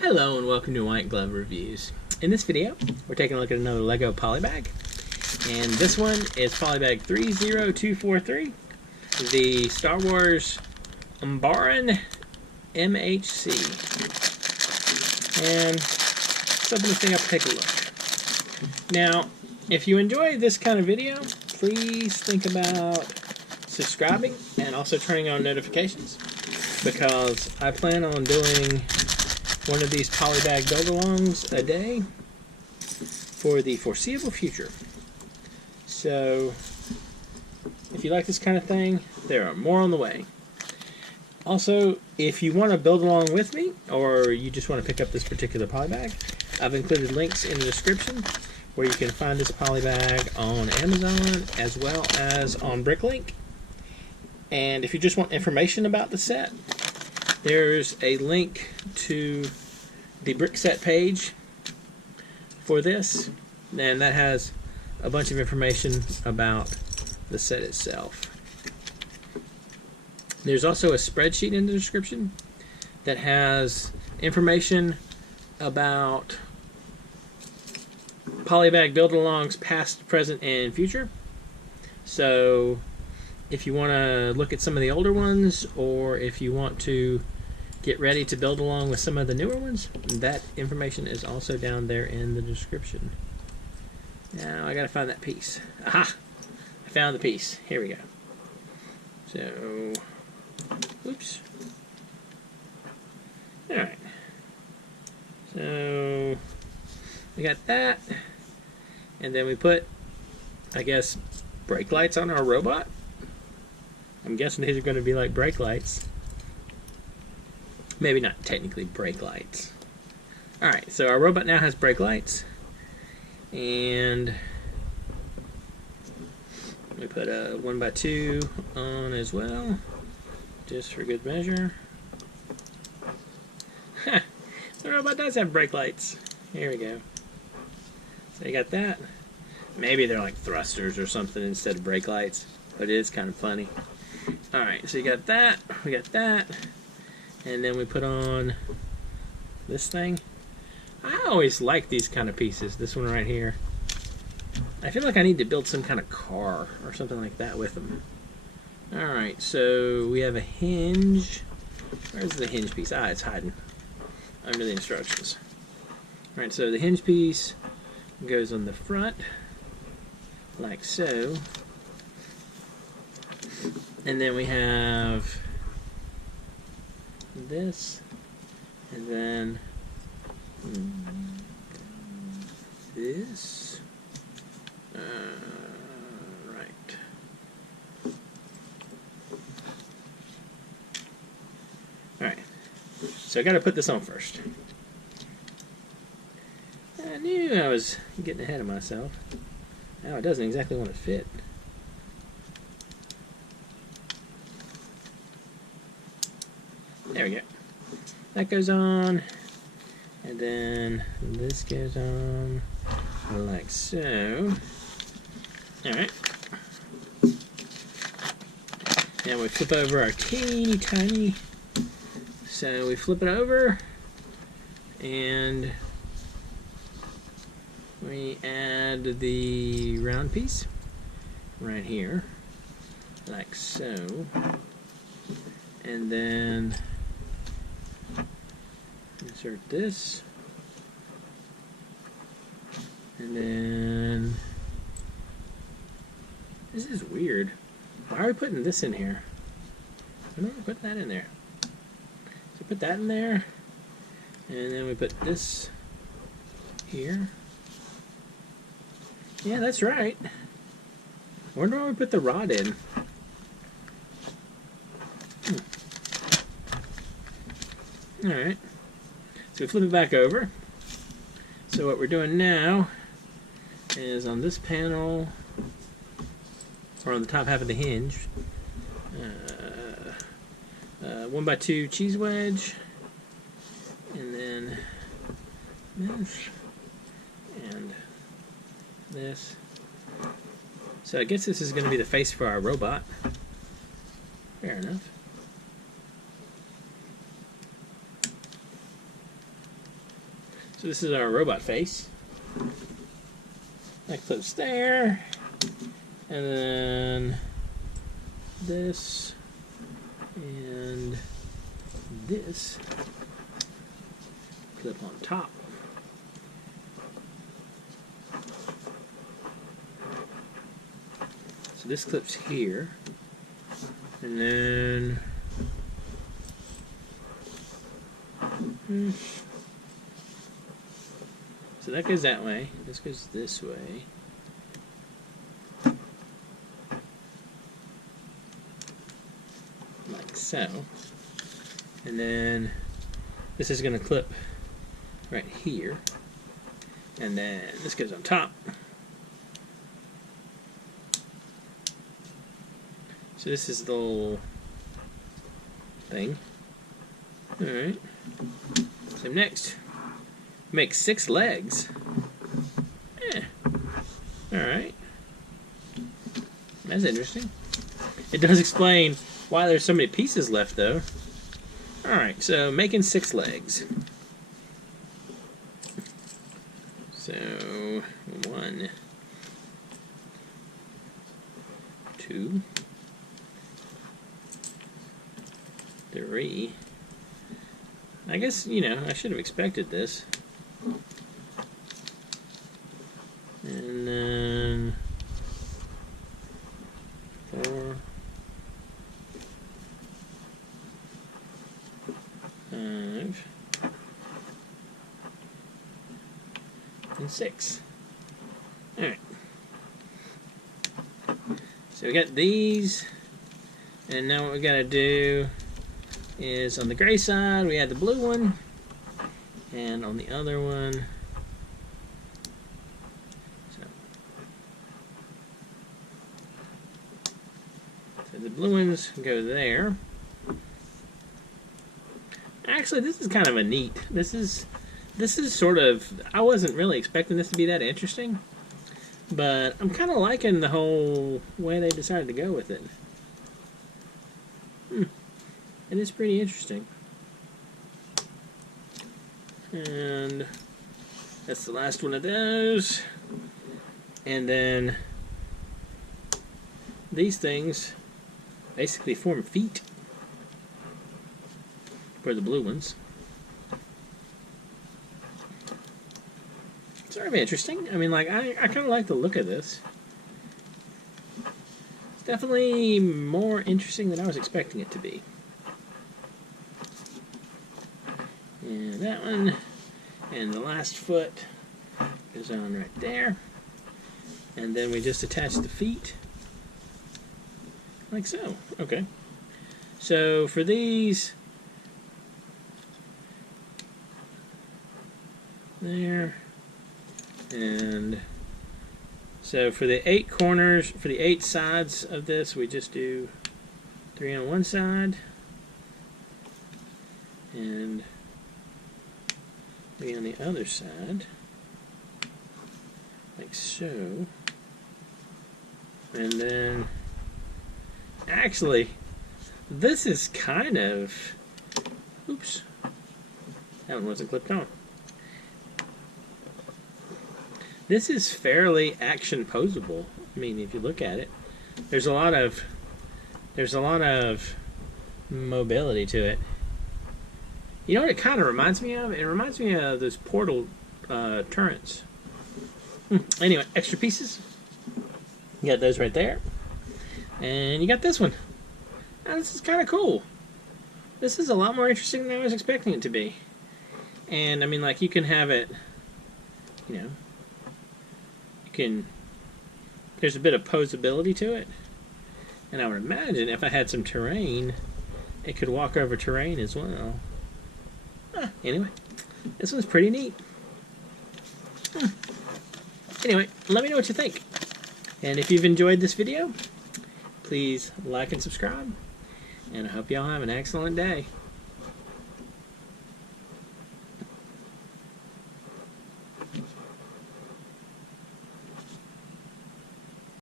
Hello and welcome to White Glove Reviews. In this video, we're taking a look at another LEGO Polybag. And this one is Polybag 30243, the Star Wars Umbaran MHC. And let's open this thing up and take a look. Now, if you enjoy this kind of video, please think about subscribing and also turning on notifications, because I plan on doing one of these Polybag build-alongs a day for the foreseeable future. So, if you like this kind of thing, there are more on the way. Also, if you want to build along with me, or you just want to pick up this particular Polybag, I've included links in the description where you can find this Polybag on Amazon as well as on Bricklink. And if you just want information about the set, there's a link to the brick set page for this, and that has a bunch of information about the set itself. There's also a spreadsheet in the description that has information about Polybag build-alongs past, present, and future. So if you want to look at some of the older ones, or if you want to get ready to build along with some of the newer ones, that information is also down there in the description. Now I gotta find that piece. Aha! I found the piece. Here we go. So, oops. Alright. So, we got that. And then we put, I guess, brake lights on our robot. I'm guessing these are going to be like brake lights. Maybe not technically brake lights. Alright, so our robot now has brake lights. And we put a 1x2 on as well, just for good measure. Ha! The robot does have brake lights. Here we go. So you got that. Maybe they're like thrusters or something instead of brake lights, but it is kind of funny. Alright, so you got that, we got that, and then we put on this thing. I always like these kind of pieces, this one right here. I feel like I need to build some kind of car or something like that with them. Alright, so we have a hinge. Where's the hinge piece? Ah, it's hiding under the instructions. Alright, so the hinge piece goes on the front, like so. And then we have this, and then this. Right. Alright. So I gotta put this on first. I knew I was getting ahead of myself. Now it doesn't exactly want to fit. There we go. That goes on, and then this goes on like so. Alright. Now we flip over our teeny tiny. So we flip it over, and we add the round piece right here, like so. And then insert this, and then this is weird. Why are we putting this in here? Why don't we put that in there? So put that in there, and then we put this here. Yeah, that's right. I wonder why we put the rod in. Alright, so we flip it back over. So what we're doing now is on this panel, or on the top half of the hinge, 1x2 cheese wedge, and then this, and this. So I guess this is going to be the face for our robot. Fair enough. So this is our robot face. That clips there. And then this and this clip on top. So this clips here. And then so that goes that way. This goes this way. Like so. And then this is going to clip right here. And then this goes on top. So this is the little thing. Alright. So next, make 6 legs. Alright. That's interesting. It does explain why there's so many pieces left though. Alright, so making 6 legs. So 1, 2, 3. I guess, you know, I should have expected this. And then 4, 5, and 6. Alright. So we got these, and now what we gotta do is on the gray side we add the blue one, and on the other one, so the blue ones go there. Actually, this is kind of a neat. This is sort of, I wasn't really expecting this to be that interesting, but I'm kind of liking the whole way they decided to go with it. It is pretty interesting. And that's the last one of those. And then these things basically form feet for the blue ones. It's sort of interesting. I mean, like, I kind of like the look of this. It's definitely more interesting than I was expecting it to be. And that one, and the last foot goes on right there. And then we just attach the feet, like so. Okay. So for these, there, and so for the 8 corners, for the 8 sides of this, we just do 3 on one side, and 3 on the other side, like so. And then, actually, this is kind of, oops, that one wasn't clipped on. This is fairly action posable. I mean, if you look at it, there's a lot of mobility to it. You know what it kind of reminds me of? It reminds me of those portal turrets. Anyway, extra pieces. You got those right there. And you got this one. Now, this is kind of cool. This is a lot more interesting than I was expecting it to be. And, I mean, like, you can have it, you know, you can, there's a bit of posability to it. And I would imagine if I had some terrain, it could walk over terrain as well. Anyway, this one's pretty neat. Anyway, let me know what you think. And if you've enjoyed this video, please like and subscribe. And I hope y'all have an excellent day.